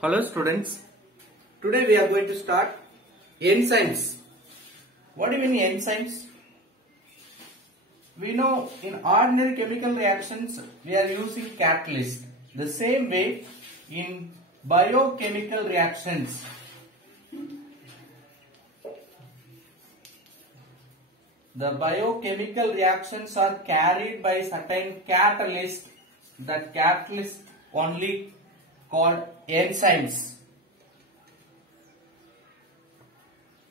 Hello students, today we are going to start enzymes. What do you mean enzymes? We know in ordinary chemical reactions we are using catalyst. The same way in biochemical reactions, the biochemical reactions are carried by certain catalyst. That catalyst only called enzymes.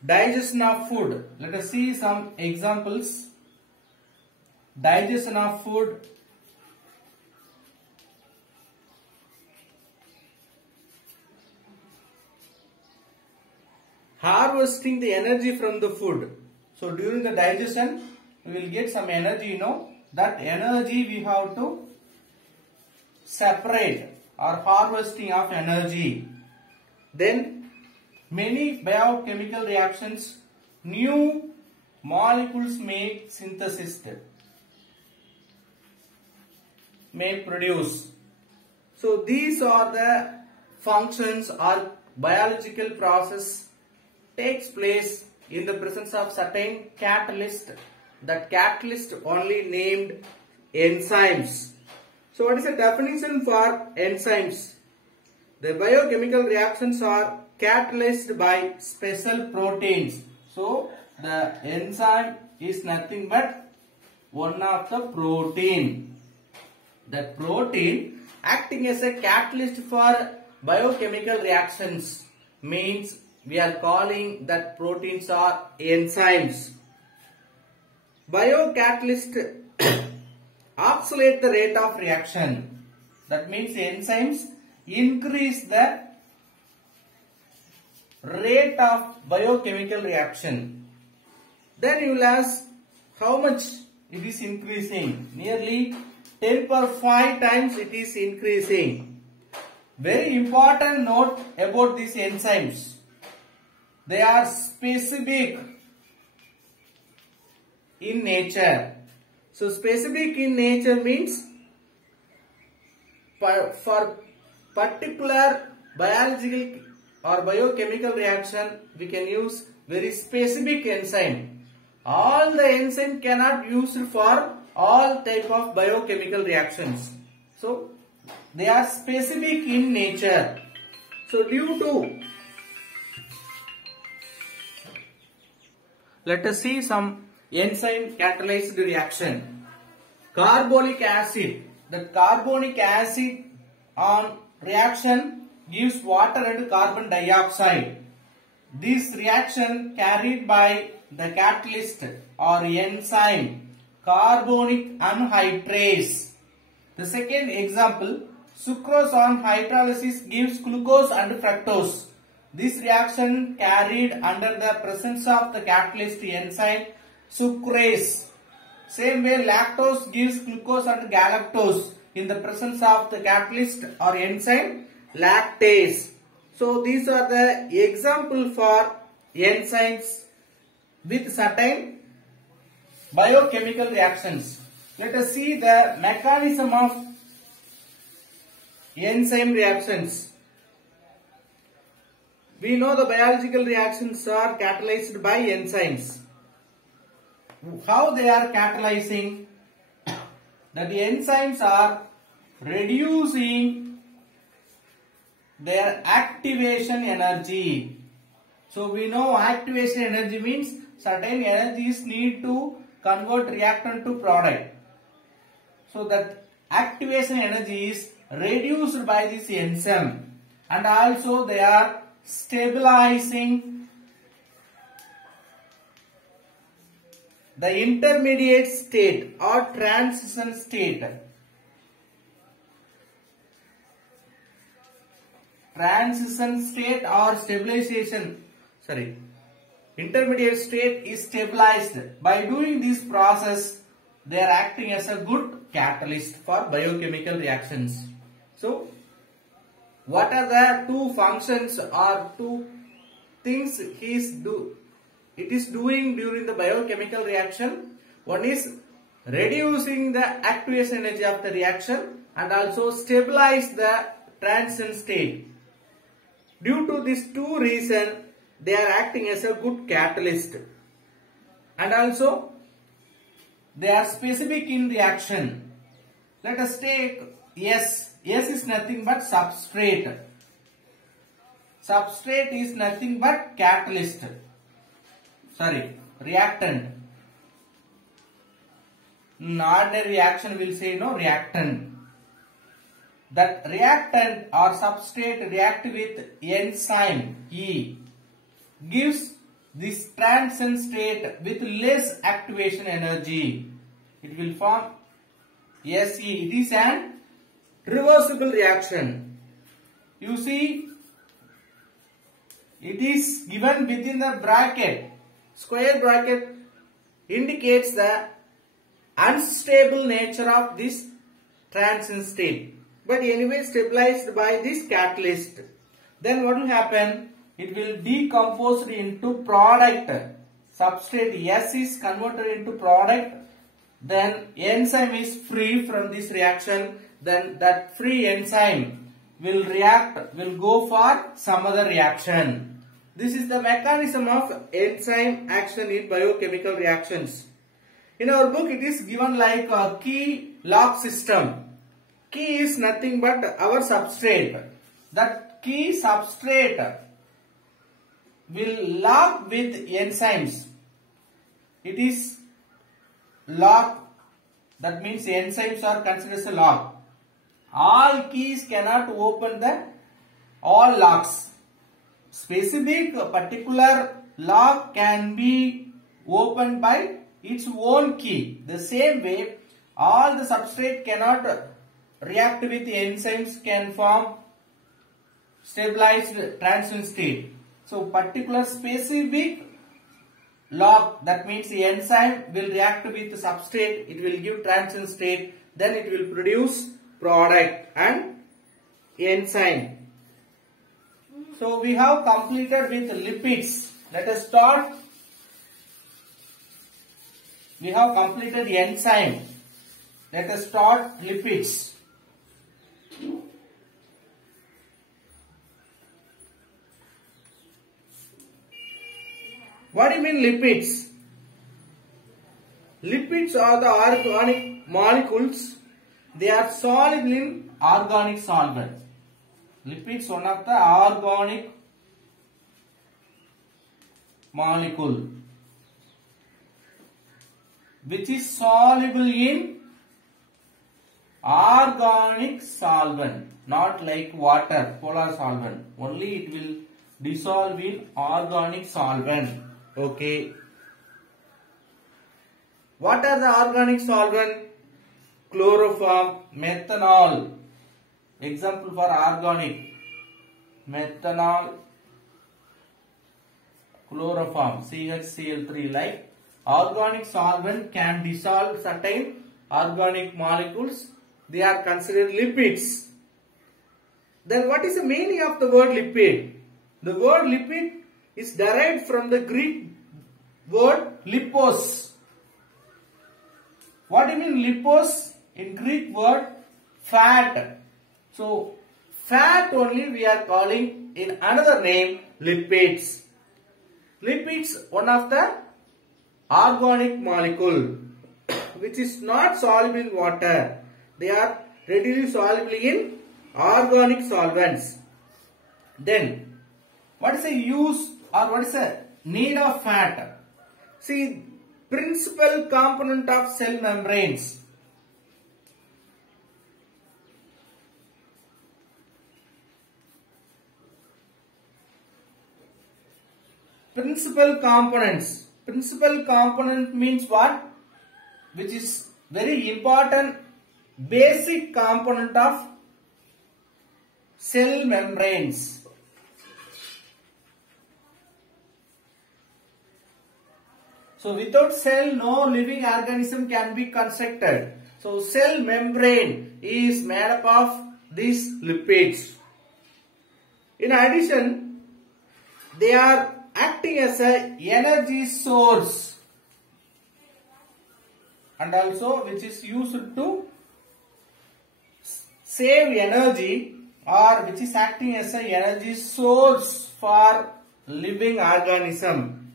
Digestion of food. Let us see some examples. Digestion of food. Harvesting the energy from the food. So during the digestion, we will get some energy, that energy we have to separate or harvesting of energy. Then many biochemical reactions, new molecules may synthesis, may produce. So these are the functions or biological process takes place in the presence of certain catalyst. That catalyst only named enzymes. So what is the definition for enzymes? The biochemical reactions are catalyzed by special proteins. So the enzyme is nothing but one of the protein. The protein acting as a catalyst for biochemical reactions means we are calling that proteins are enzymes. Biocatalyst accelerate the rate of reaction. That means enzymes increase the rate of biochemical reaction. Then you will ask how much it is increasing. Nearly 10 power 5 times it is increasing. Very important note about these enzymes. They are specific in nature. So specific in nature means for particular biological or biochemical reaction we can use very specific enzyme. All the enzyme cannot be used for all type of biochemical reactions. So they are specific in nature. So due to, let us see some enzyme catalyzed reaction. Carbonic acid. The carbonic acid on reaction gives water and carbon dioxide. This reaction carried by the catalyst or enzyme carbonic anhydrase. The second example, sucrose on hydrolysis gives glucose and fructose. This reaction carried under the presence of the catalyst enzyme sucrase. Same way lactose gives glucose and galactose in the presence of the catalyst or enzyme lactase. So these are the example for enzymes with certain biochemical reactions. Let us see the mechanism of enzyme reactions. We know the biological reactions are catalyzed by enzymes. How they are catalyzing? That the enzymes are reducing their activation energy. So we know activation energy means certain energies need to convert reactant to product. So that activation energy is reduced by this enzyme, and also they are stabilizing the intermediate state or transition state. Transition state or stabilization, intermediate state is stabilized. By doing this process, they are acting as a good catalyst for biochemical reactions. So, what are the two functions or two things it is doing during the biochemical reaction? One is reducing the activation energy of the reaction and also stabilize the transition state. Due to these two reasons, they are acting as a good catalyst. And also, they are specific in reaction. Let us take S. S is nothing but substrate. Substrate is nothing but catalyst. Sorry, reactant. In ordinary reaction, we will say no reactant. That reactant or substrate react with enzyme E gives this transition state with less activation energy. It will form Se. It is an reversible reaction. You see, it is given within the bracket. Square bracket indicates the unstable nature of this transition state. But anyway, stabilized by this catalyst. Then what will happen? It will decompose into product. Substrate S is converted into product. Then enzyme is free from this reaction. Then that free enzyme will go for some other reaction. This is the mechanism of enzyme action in biochemical reactions. In our book, it is given like a key lock system. Key is nothing but our substrate. That key substrate will lock with enzymes. It is lock. That means enzymes are considered as a lock. All keys cannot open all locks. Specific particular lock can be opened by its own key. The same way, all the substrate cannot react with enzymes can form stabilized transition state. So particular specific lock, that means the enzyme will react with the substrate, it will give transition state, then it will produce product and enzyme. So we have completed with lipids. Let us start. We have completed enzyme. Let us start lipids. What do you mean lipids? Lipids are the organic molecules. They are soluble in organic solvent. Lipids one of the organic molecule which is soluble in organic solvent, not like water, polar solvent. Only it will dissolve in organic solvent. Okay. What are the organic solvent? Chloroform, methanol. Example for organic. Methanol, chloroform, CHCl3. Like organic solvent can dissolve certain organic molecules. They are considered lipids. Then what is the meaning of the word lipid? The word lipid is derived from the Greek word lipos. What do you mean lipos? In Greek word fat. So fat only we are calling in another name lipids. Lipids one of the organic molecule which is not soluble in water. They are readily soluble in organic solvents. Then what is the use or what is the need of fat? See, principal component of cell membranes. Principal components. Principal component means what? Which is very important basic component of cell membranes. So without cell, no living organism can be constructed. So cell membrane is made up of these lipids. In addition, they are acting as an energy source and also which is used to save energy or which is acting as a energy source for living organism.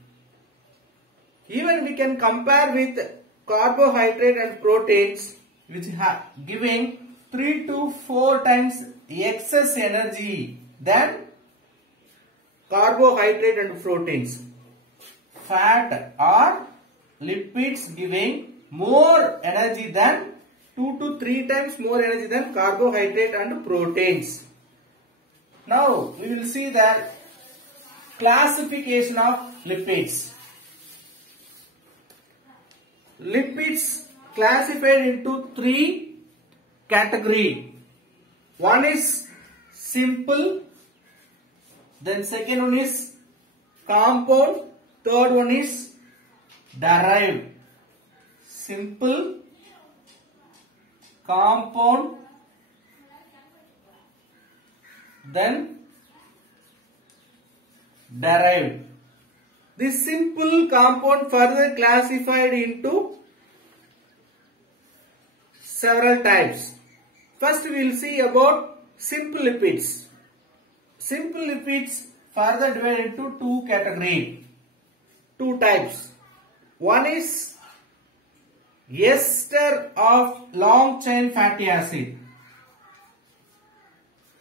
Even we can compare with carbohydrate and proteins, which have giving 3 to 4 times excess energy than carbohydrate and proteins. Fat or lipids giving more energy than 2 to 3 times more energy than carbohydrate and proteins. Now we will see the classification of lipids. Lipids classified into 3 categories. One is simple, then second one is compound, third one is derived. Simple, compound, then derived. This simple compound further classified into several types. First we will see about simple lipids. Simple lipids further divided into 2 categories, 2 types. One is ester of long chain fatty acid.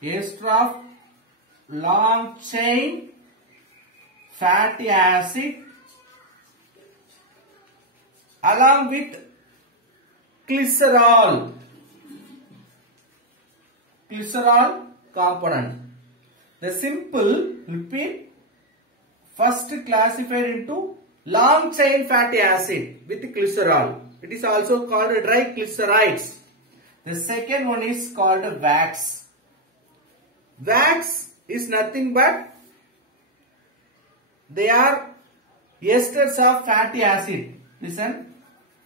Ester of long chain fatty acid along with glycerol component. The simple lipid first classified into long chain fatty acid with glycerol. It is also called triglycerides. The second one is called wax. Wax is nothing but they are esters of fatty acid. Listen,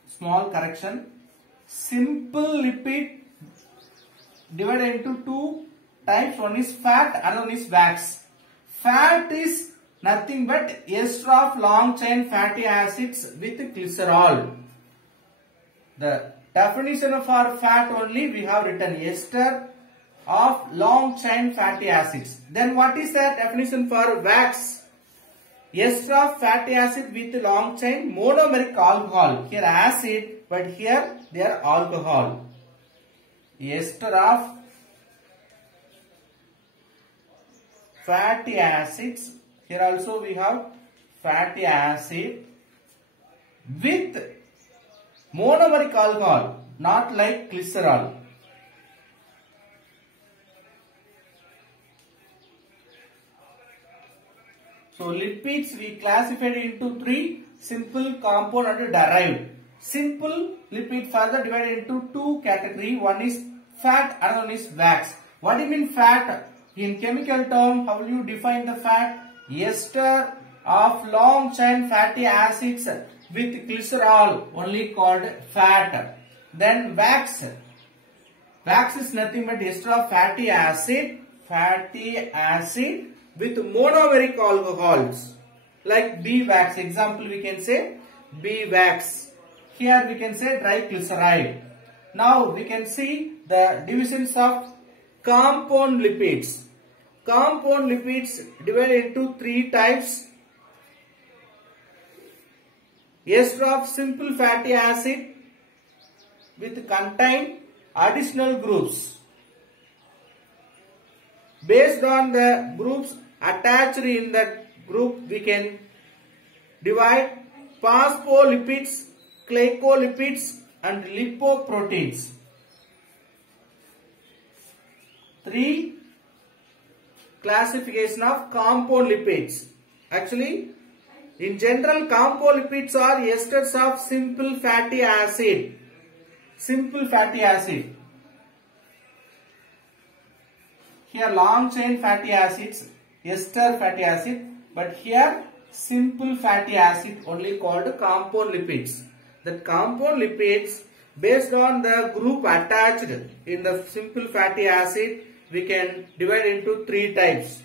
small correction. Simple lipid divided into 2 types. One is fat, another one is wax. Fat is nothing but ester of long chain fatty acids with glycerol. The definition of our fat only we have written ester of long chain fatty acids. Then what is the definition for wax? Ester of fatty acid with long chain monomeric alcohol. Here acid, but here they are alcohol. Ester of fatty acids. Here also we have fatty acid with monomeric alcohol, not like glycerol. So lipids we classified into 3: simple, compound and derived. Simple lipid further divided into 2 categories. One is fat, another one is wax. What do you mean fat? In chemical term, how will you define the fat? Ester of long chain fatty acids with glycerol, only called fat. Then wax. Wax is nothing but ester of fatty acid with monomeric alcohols like bee wax. Example we can say bee wax. Here we can say triglyceride. Now we can see the divisions of compound lipids. Compound lipids divided into 3 types. Ester of simple fatty acid with contain additional groups. Based on the groups attached in that group, we can divide phospholipids, glycolipids and lipoproteins. 3 classification of compound lipids. Actually, in general, compound lipids are esters of simple fatty acid. Simple fatty acid. Here long chain fatty acids, ester fatty acid, but here simple fatty acid only called compound lipids. The compound lipids based on the group attached in the simple fatty acid, we can divide into 3 types.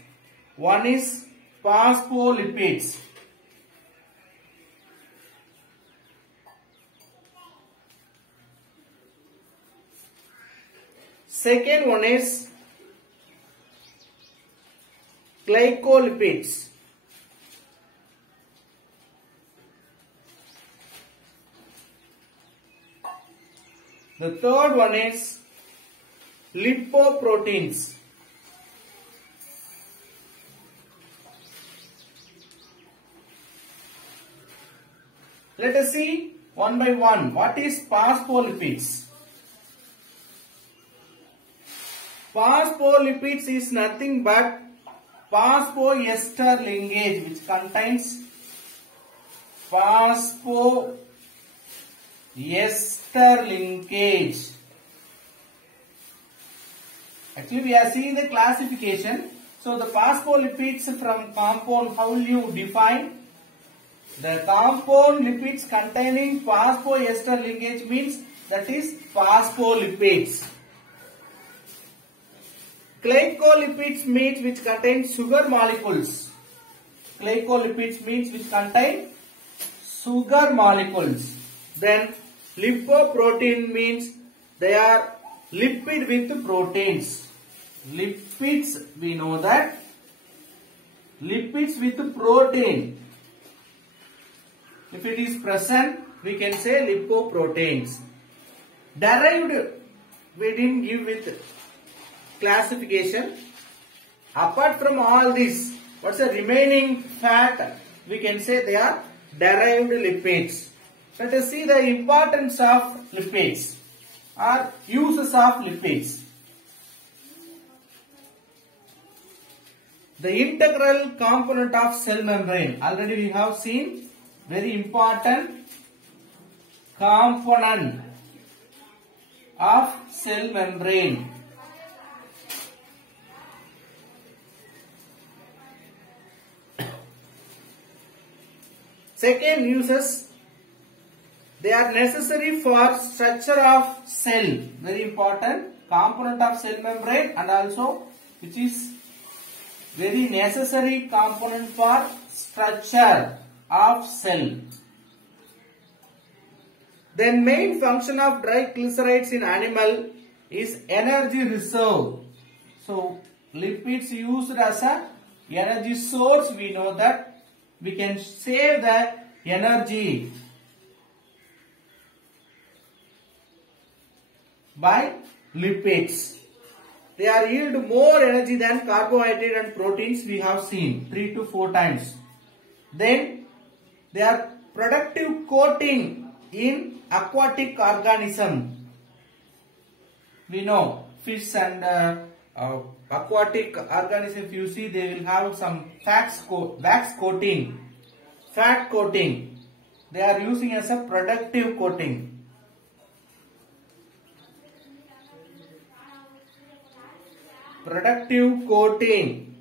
One is phospholipids. Second one is glycolipids. The third one is lipoproteins. Let us see one by one. What is phospholipids? Phospholipids is nothing but phosphoester linkage, which contains phosphoester linkage. Actually, we are seeing the classification. So, the phospholipids from compound, how will you define? The compound lipids containing phosphoester linkage means that is phospholipids. Glycolipids means which contain sugar molecules. Glycolipids means which contain sugar molecules. Then lipoprotein means they are lipid with proteins. Lipids, we know that. Lipids with protein. If it is present, we can say lipoproteins. Derived, we didn't give with classification. Apart from all this, what's the remaining fat? We can say they are derived lipids. Let us see the importance of lipids or uses of lipids. The integral component of cell membrane. Already we have seen very important component of cell membrane. Second uses, they are necessary for structure of cell. Very important component of cell membrane, and also which is very necessary component for structure of cell. Then main function of triglycerides in animal is energy reserve. So lipids used as a energy source. We know that we can save the energy by lipids. They are yield more energy than carbohydrate and proteins. We have seen 3 to 4 times. Then they are productive coating in aquatic organism. We know fish and aquatic organism, if you see, they will have some wax coating, fat coating. They are using as a productive coating. Productive coating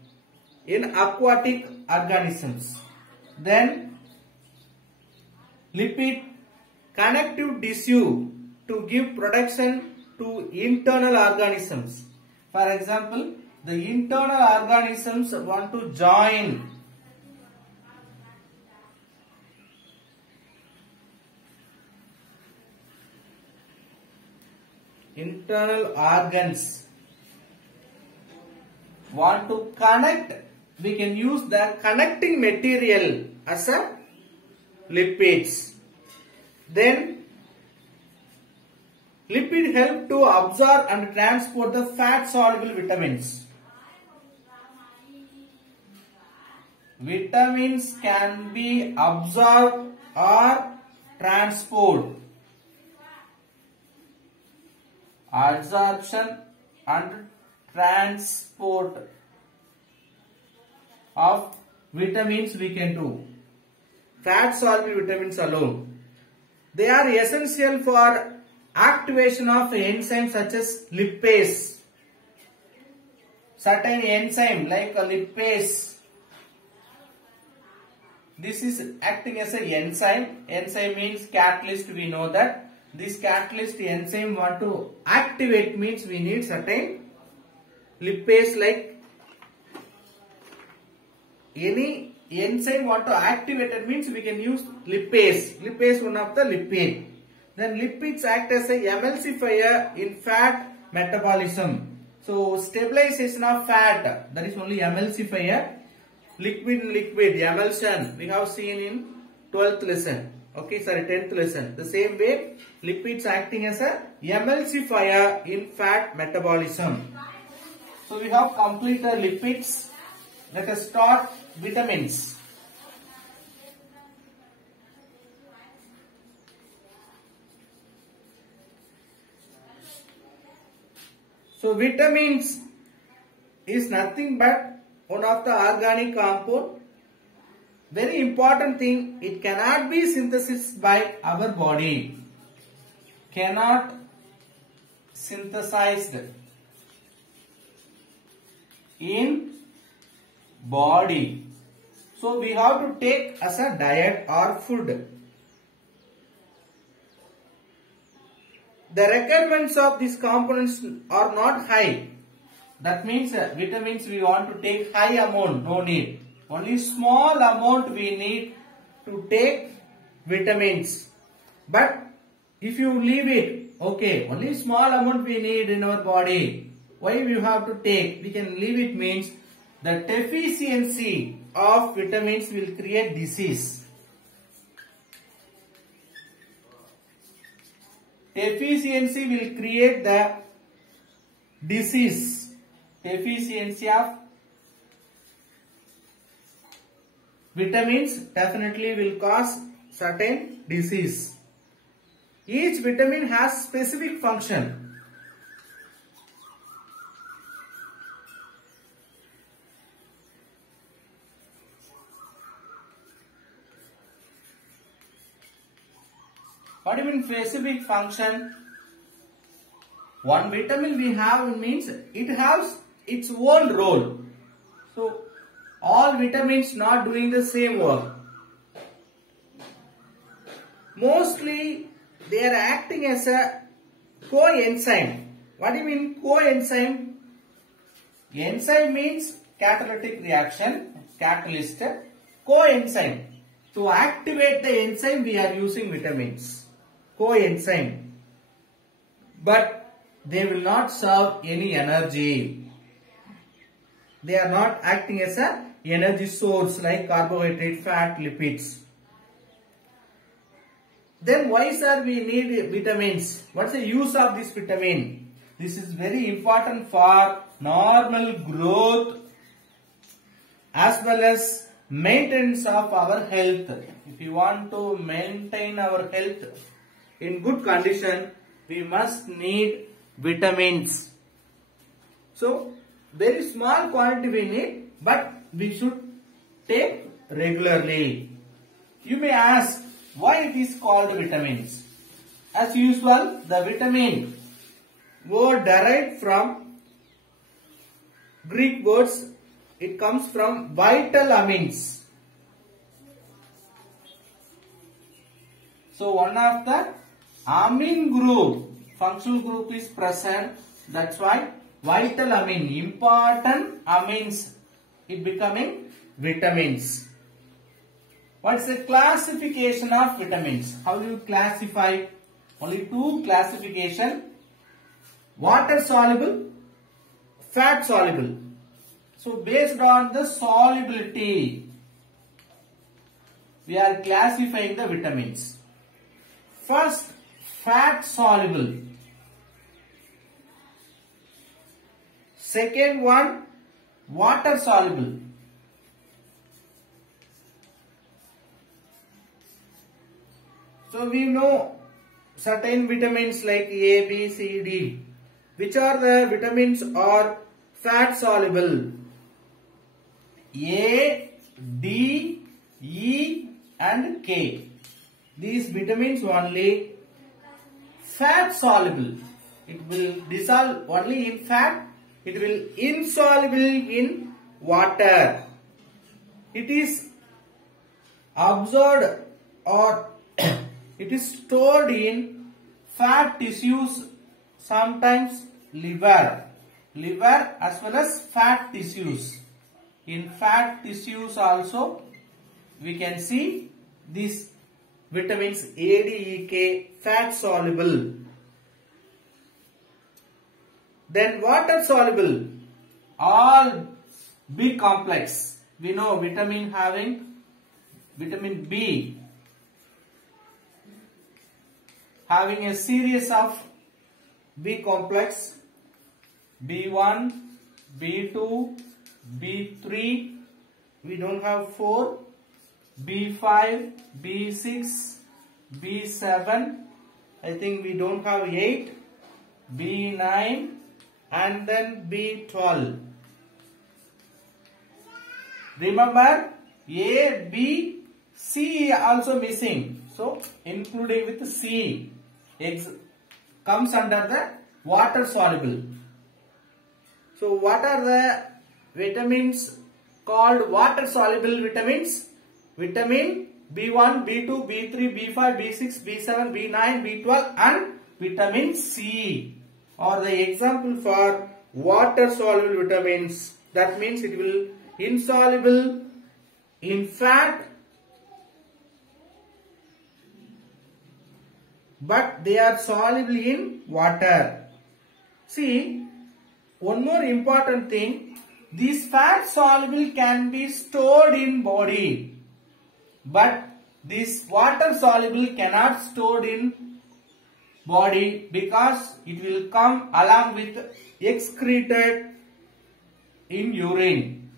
in aquatic organisms. Then lipid connective tissue to give protection to internal organisms. For example, the internal organisms want to join internal organs want to connect, we can use the connecting material as a lipids. Then lipid help to absorb and transport the fat soluble vitamins. Vitamins can be absorbed or transport. Absorption and transport of vitamins we can do. Fat soluble vitamins alone. They are essential for activation of enzymes such as lipase. Certain enzyme like a lipase, this is acting as an enzyme. Enzyme means catalyst, we know that. This catalyst enzyme want to activate means we need certain lipase, like any enzyme want to activate it means we can use lipase. Lipase one of the lipid. Then lipids act as a emulsifier in fat metabolism. So stabilization of fat, that is only emulsifier. Liquid in liquid, emulsion, we have seen in 12th lesson. Okay, sorry, 10th lesson. The same way, liquids acting as a emulsifier in fat metabolism. So we have completed lipids. Let us start vitamins. So vitamins is nothing but one of the organic compound. Very important thing, it cannot be synthesized by our body. Cannot synthesized in body. So we have to take as a diet or food. The requirements of these components are not high. That means vitamins we want to take high amount, no need. Only small amount we need to take vitamins. But if you leave it, okay, only small amount we need in our body. Why we have to take? We can leave it means the deficiency of vitamins will create disease. Deficiency will create the disease. Deficiency of vitamins definitely will cause certain disease. Each vitamin has specific function. What do you mean specific function? One vitamin we have means it has its own role. So all vitamins not doing the same work. Mostly they are acting as a coenzyme. What do you mean coenzyme? Enzyme means catalytic reaction, catalyst. Coenzyme. To activate the enzyme we are using vitamins. Coenzyme. But they will not serve any energy. They are not acting as a energy source like carbohydrate, fat, lipids. Then why sir we need vitamins? What's the use of this vitamin? This is very important for normal growth as well as maintenance of our health. If you want to maintain our health in good condition, we must need vitamins. So very small quantity we need, but we should take regularly. You may ask why it is called vitamins. As usual, the vitamin word derived from Greek words. It comes from vital amines. So one of the amine group, functional group is present. That's why vital amine, important amines, it becoming vitamins. What's the classification of vitamins? How do you classify? Only two classification. Water soluble, fat soluble. So based on the solubility, we are classifying the vitamins. First, fat soluble. Second one, water soluble. So we know certain vitamins like A, B, C, D. Which are the vitamins are fat soluble? A, D, E and K. These vitamins only fat soluble. It will dissolve only in fat. It will insoluble in water. It is absorbed or it is stored in fat tissues, sometimes liver as well as fat tissues. In fat tissues also we can see these vitamins A, D, E, K, fat soluble. Then water soluble, all B complex. We know vitamin B having a series of B complex, B1, B2, B3, we don't have 4, B5, B6, B7, I think we don't have 8, B9 and then B12. Remember A, B, C also missing. So including with C comes under the water soluble. So what are the vitamins called water soluble vitamins? Vitamin B1, B2, B3, B5, B6, B7, B9, B12 and vitamin C are the example for water soluble vitamins. That means it will insoluble in fat, but they are soluble in water. See, one more important thing, these fat soluble can be stored in body, but this water soluble cannot stored in body because it will come along with excreted in urine.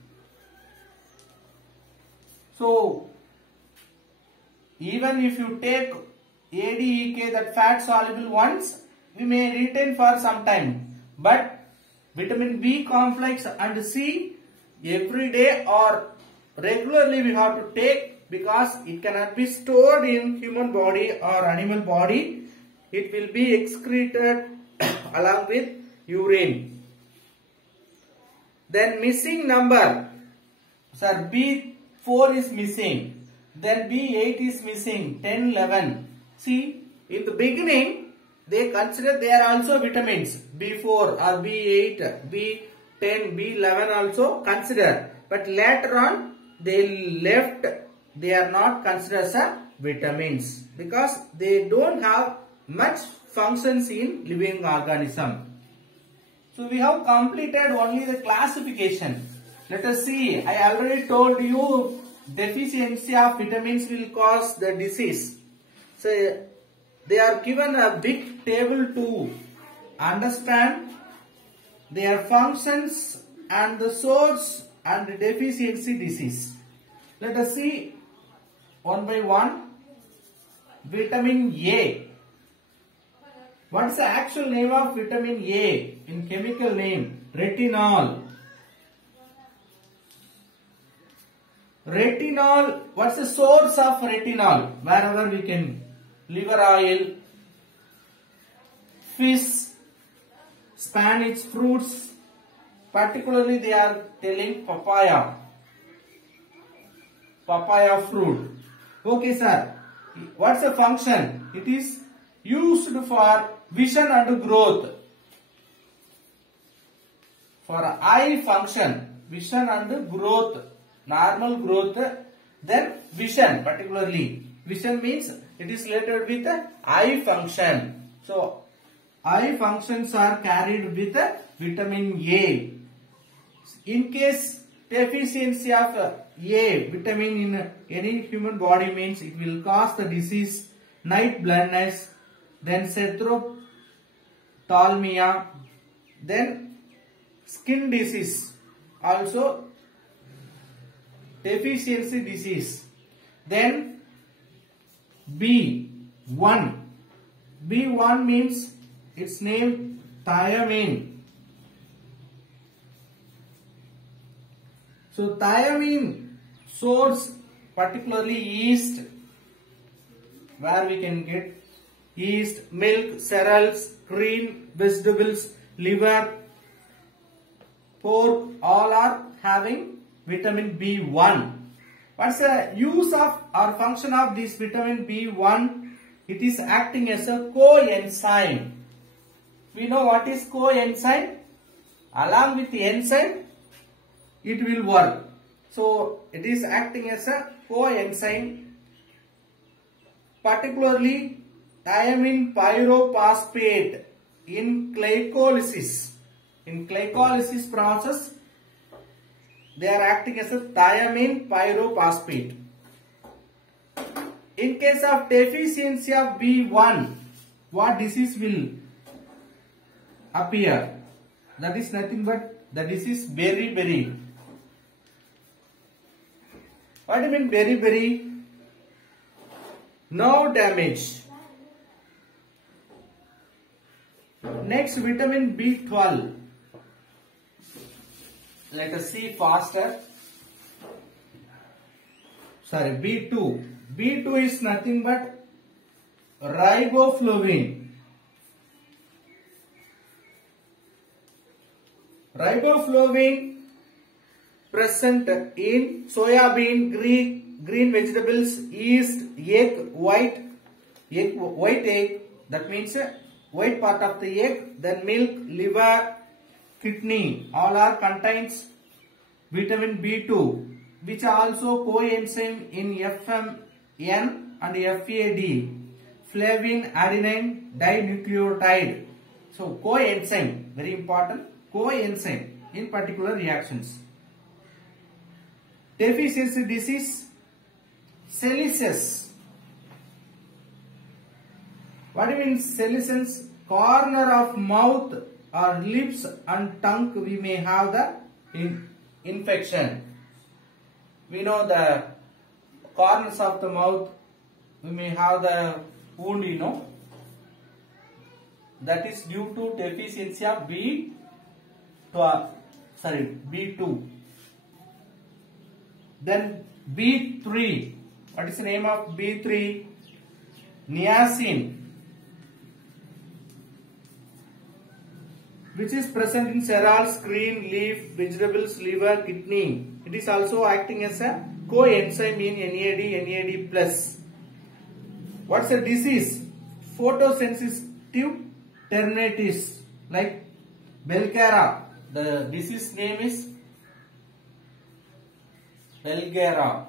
So even if you take ADEK, that fat soluble ones, we may retain for some time, but vitamin B complex and C every day or regularly we have to take because it cannot be stored in human body or animal body. It will be excreted along with urine. Then missing number, sir, B4 is missing, then B8 is missing, 10, 11. See, in the beginning, they consider they are also vitamins, B4 or B8, B10, B11 also consider. But later on, they left, they are not considered as a vitamins because they don't have much functions in living organism. So we have completed only the classification. Let us see, I already told you deficiency of vitamins will cause the disease. So they are given a big table to understand their functions and the source and the deficiency disease. Let us see one by one. Vitamin A. What is the actual name of vitamin A in chemical name? Retinol. Retinol, what's the source of retinol? Wherever we can, liver oil, fish, Spanish fruits, particularly they are telling papaya. Papaya fruit. Okay, sir. What's the function? It is used for vision and growth. For eye function, vision and growth, normal growth, then vision particularly. Vision means it is related with eye function. So, eye functions are carried with vitamin A. In case deficiency of A vitamin in any human body means it will cause the disease night blindness, then xerophthalmia, then skin disease, also deficiency disease. Then B1. B1 means its name thiamine. So thiamine source particularly yeast, where we can get yeast, milk, cereals, green vegetables, liver, pork, all are having vitamin B1. What's the use of or function of this vitamin B1? It is acting as a coenzyme. We know what is coenzyme. Along with the enzyme, it will work. So it is acting as a coenzyme. Particularly thiamine pyrophosphate in glycolysis. In glycolysis process, they are acting as a thiamine pyrophosphate. In case of deficiency of B1, what disease will appear? That is nothing but the disease beriberi. What do you mean beriberi? Nerve damage. Next, vitamin B12. Let us see faster. Sorry, B2. B2 is nothing but riboflavin. Riboflavin present in soya bean, green vegetables, yeast, egg, white egg. That means white part of the egg. Then milk, liver, kidney. All are contains vitamin B2, which are also coenzyme in FMN and FAD, flavin adenine dinucleotide. So coenzyme, very important, coenzyme in particular reactions. Deficiency disease, salicylic. What do you mean salicylic? Corner of mouth or lips and tongue we may have the infection. We know the corners of the mouth we may have the wound, you know. That is due to deficiency of B2. Then B3. What is the name of B3? Niacin, which is present in cereals, green leaf, vegetables, liver, kidney. It is also acting as a coenzyme in NAD+. What's the disease? Photosensitive dermatitis, like Buerger. The disease name is Buerger.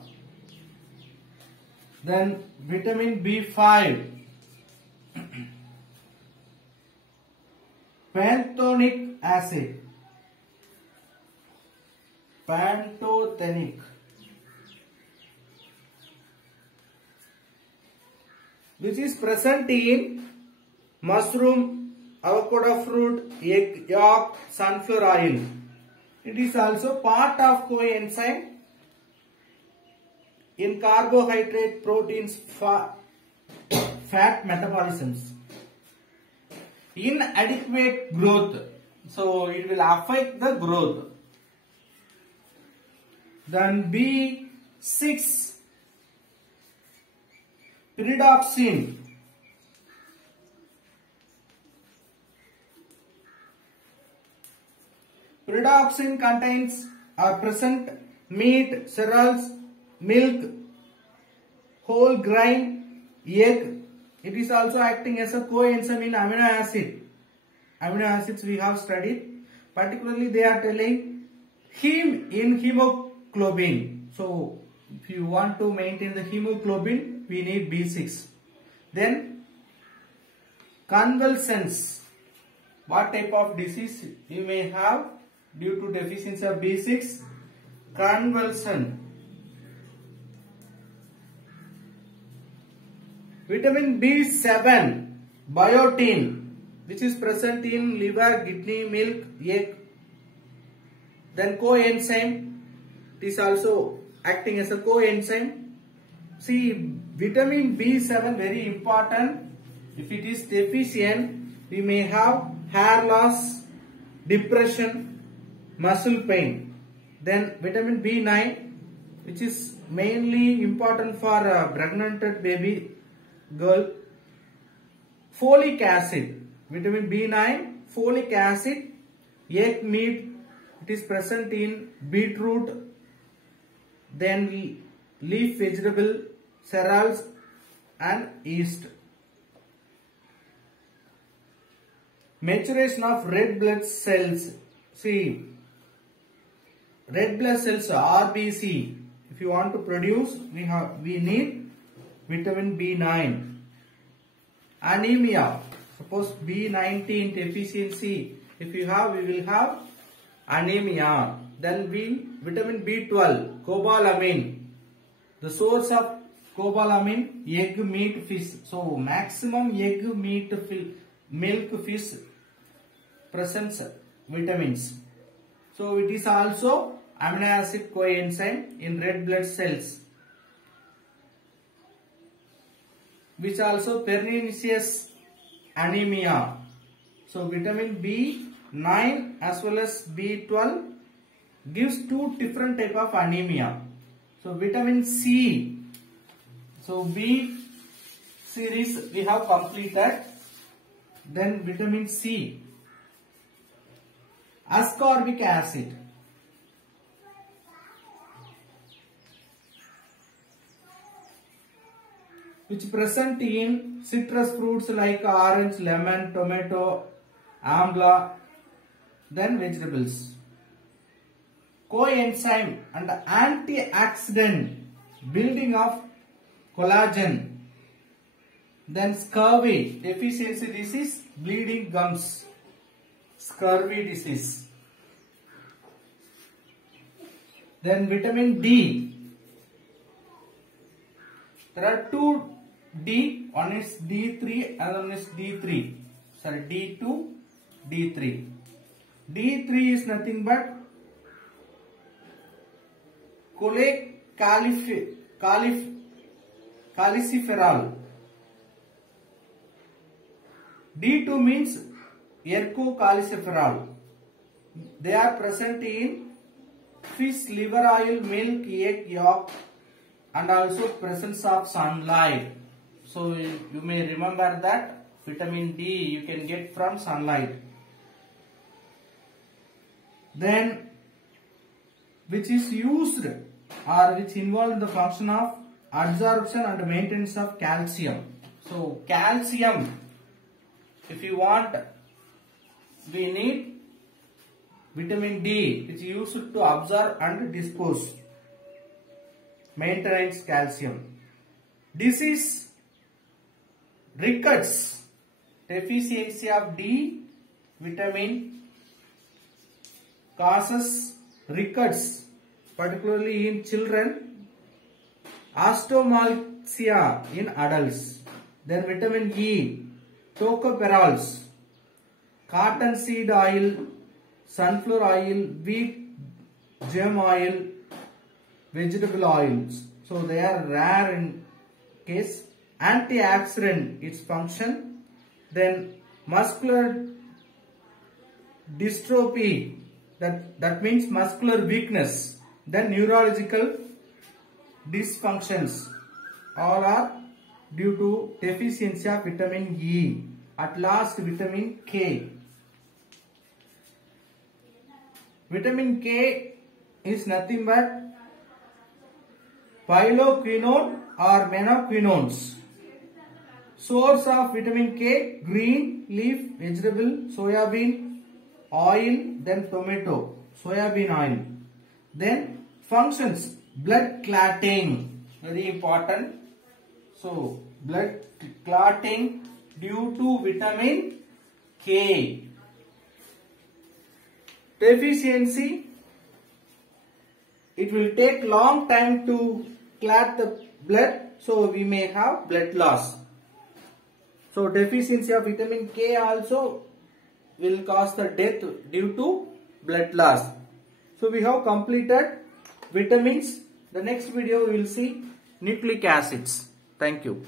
Then vitamin B5. Pantothenic acid. Pantothenic. Which is present in mushroom, avocado fruit, egg yolk, sunflower oil. It is also part of coenzyme in carbohydrate, proteins, fat metabolisms. Inadequate growth, so it will affect the growth. Then B6, pyridoxine. Pyridoxine contains or present meat, cereals, milk, whole grain, egg. It is also acting as a coenzyme in amino acid. Amino acids we have studied. Particularly they are telling heme in hemoglobin. So if you want to maintain the hemoglobin, we need B6. Then convulsions. What type of disease you may have due to deficiency of B6? Convulsion. Vitamin B7, biotin, which is present in liver, kidney, milk, egg. Then coenzyme, it is also acting as a coenzyme. See, vitamin B7 very important. If it is deficient, we may have hair loss, depression, muscle pain. Then vitamin B9, which is mainly important for pregnant baby girl. Folic acid, vitamin B9, folic acid, egg meat, it is present in beetroot, then leaf vegetable, cereals and yeast. Maturation of red blood cells. See, red blood cells RBC, if you want to produce, we need vitamin B9. Anemia, suppose B19 deficiency if you have, we will have anemia. Then vitamin B12, cobalamin. The source of cobalamin, egg, meat, fish. So maximum egg, meat, milk, fish presents vitamins. So it is also amino acid coenzyme in red blood cells, which also pernicious anemia. So vitamin B9 as well as B12 gives two different type of anemia. So vitamin C. So B series we have completed. Then vitamin C. Ascorbic acid. Which present in citrus fruits like orange, lemon, tomato, amla, then vegetables. Coenzyme and antioxidant, building of collagen. Then scurvy, deficiency disease, bleeding gums, scurvy disease. Then vitamin D. There are two D, one is D3, another one is D3. Sorry, D2, D3. D3 is nothing but cholecalciferol. D2 means ergocalciferol. They are present in fish, liver oil, milk, egg, yolk, and also presence of sunlight. So you may remember that vitamin D you can get from sunlight. Then which is used or which involved in the function of absorption and maintenance of calcium. So calcium, if you want, we need vitamin D, which is used to absorb and dispose, maintains calcium. Disease, rickets, deficiency of D vitamin causes rickets, particularly in children, osteomalcia in adults. Then vitamin E, tocopherols, cottonseed oil, sunflower oil, wheat germ oil, vegetable oils. So they are rare in case. Antioxidant, its function. Then muscular dystrophy, that means muscular weakness. Then neurological dysfunctions, all are due to deficiency of vitamin E. At last, vitamin K. Vitamin K is nothing but phylloquinone or menaquinones. Source of vitamin K, green leaf vegetable, soybean oil, then tomato, soybean oil. Then functions, blood clotting, very important. So blood clotting due to vitamin K. Deficiency, it will take long time to clot the blood, so we may have blood loss. So deficiency of vitamin K also will cause the death due to blood loss. So we have completed vitamins. The next video we will see nucleic acids. Thank you.